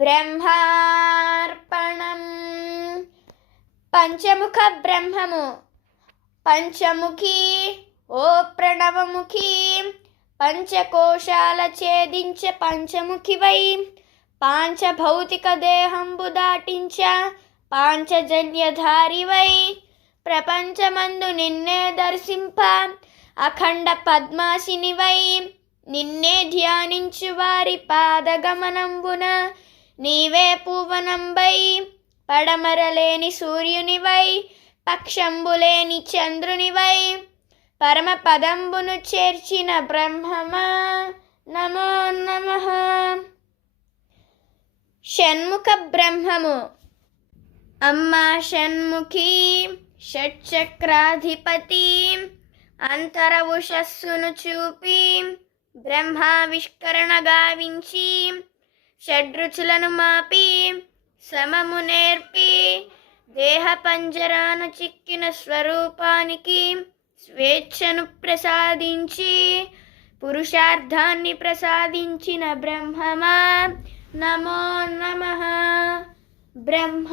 బ్రహ్మార్పణం. పంచముఖ బ్రహ్మము. పంచముఖి ఓ ప్రణవముఖి. పంచకోశాల ఛేదించ పంచముఖివై. పాంచభౌతిక దేహంబు దాటించ పాంచజన్యధారివై. ప్రపంచమందు నిన్నే దర్శింప అఖండ పద్మాసినివై. నిన్నే ధ్యానించు వారి పాదగమనంబున నీవే పూవనంబై పడమరలేని సూర్యునివై పక్షంబులేని చంద్రునివై. పరమ పదంబును చేర్చిన బ్రహ్మమా నమో నమః. షణ్ముఖ బ్రహ్మము. అమ్మా షణ్ముఖి షట్చక్రాధిపతి. అంతరవుషస్సును చూపి బ్రహ్మావిష్కరణ గావించి. షడ్రుచులను మాపి సమము నేర్పి దేహ పంజరాన చిక్కిన స్వరూపానికి స్వేచ్ఛను ప్రసాదించి పురుషార్థాన్ని ప్రసాదించిన బ్రహ్మమా? నమో నమః. బ్రహ్మ.